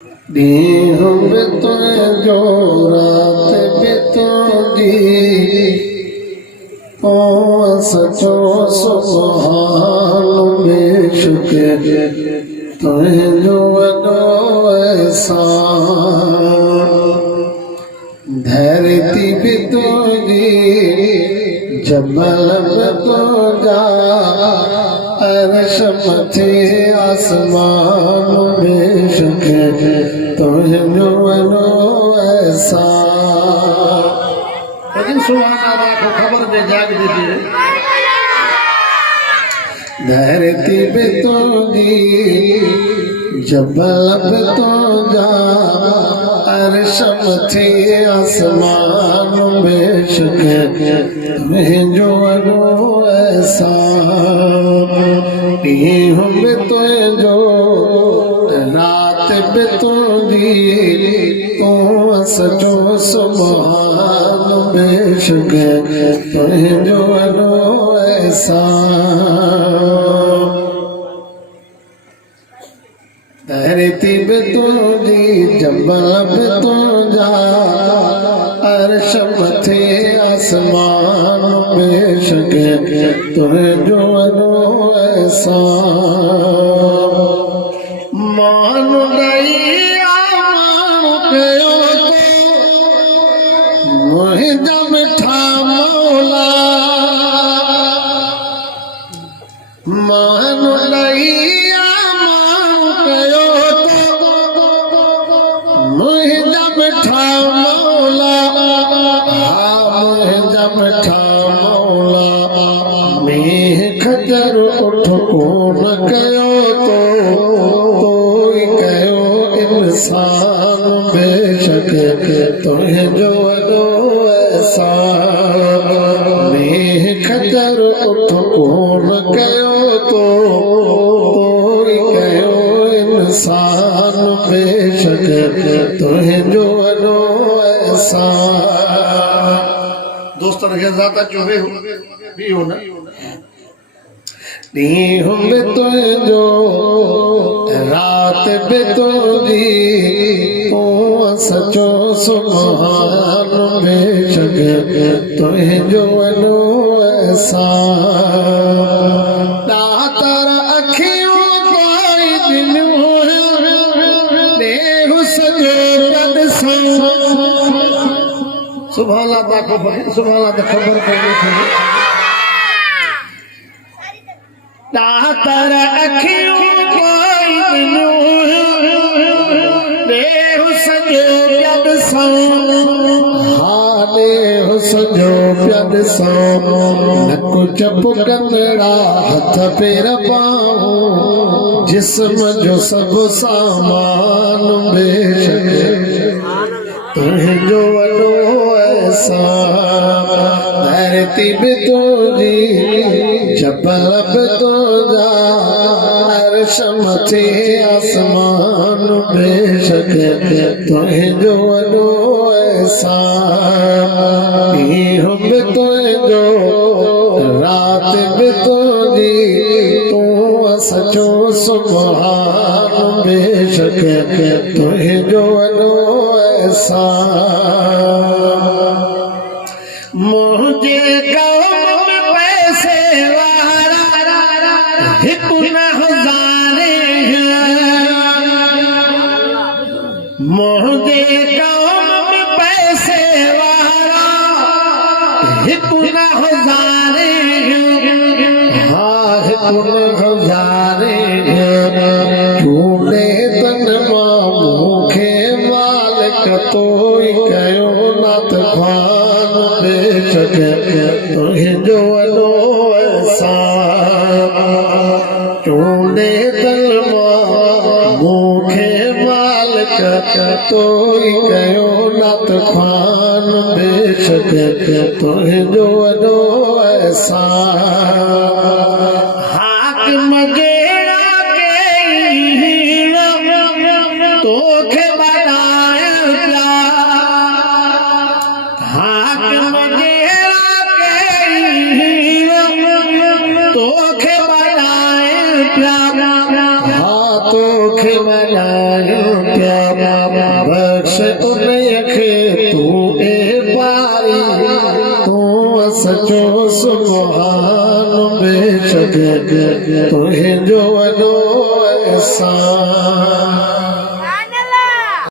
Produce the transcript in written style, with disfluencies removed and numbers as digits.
ॾींहुं बि तुंहिंजो राति बि तुंहिंजी पोइ सचो सुभान बेशुक तुंहिंजो वॾो एहसान धरती बि तुंहिंजी जबल बि तुंहिंजा अर्श मथे आसमान बेशुक तुंहिंजो वॾो एहसान। लेकिन सुभान अल्लाह को खबर दे जाग दीजिए धरती बि तुंहिंजी जबल बि तुंहिंजा अर्श मथे आसमान बेशुक तुंहिंजो वॾो एहसान। ॾींहुं बि तुंहिंजो राति बि तुंहिंजी तूं सचो सुभान बेशुक तुंहिंजो वॾो एहसान। धरती बि तुंहिंजी जबल बि तुंहिंजा अर्श मथे आसमान बेशुक तुंहिंजो वॾो एहसान। माण्हू ॾेई माण्हू कयो मुंहिंजा मिठा मौला माण्हू ॾेई माण्हू कयो मुंहिंजा मिठा मौला हा मुंहिंजा मिठा मौला मींह खजर उठ कोन कयो कयो इंसान बेशक तुंहिंजो वॾो एहसान। मींह खजर उठ कोन कयो कयो इंसान बेशक तुंहिंजो वॾो एहसान। दोस्तन खे ज़ात चुभे बि हो न ॾींहुं बि तुंहिंजो राति बि तुंहिंजी पोइ सचो सुभान बेशक तुंहिंजो वॾो एहसान। दातर अखियूं पाई ॾिनियूं ॾेहु सॼो ॾिसूं सुभान अल्लाह को सुभान अल्लाह खबर पई दातर अखियूं पाई ॾिनियूं सॼो ॾिसूं हा ॾेहु सॼो ॾिसूं नकु चप कंदड़ा हथ पेर पाऊं जिस्म जो सभु सामान बेशक तुंहिंजो वॾो एहसान। धरती बि तुंहिंजी जबल बि तुंहिंजा अर्श मथे आसमान बेशक तुंहिंजो वॾो एहसान। ॾींहुं बि तुंहिंजो राति बि तुंहिंजी तूं सचो सुभान बेशक तुंहिंजो वॾो एहसान। मुंहिंजे कौम में पैसे वारा हिकु न हज़ारे मुंहिंजे कौम में पैसे वारा हिकु न हज़ारे हा हिकु न हज़ारे झूले तन मां मूंखे मालिक तो कयो नाथ ख़्वान बेशक तुंहिंजो वॾो एहसान। झूले तन मां मूंखे मालिक तो कयो नाथ ख़्वान बेशक तुंहिंजो वॾो एहसान। हाकिम जहिड़ा कई तोखे बनाया पिया हाकिम जहिड़ा कई तोखे बनाया पिया हा तोखे बनाया पिया बख्श उन्हें खे तू ए पारी तू सचो सुभान बेशक तुझो वॾो एहसान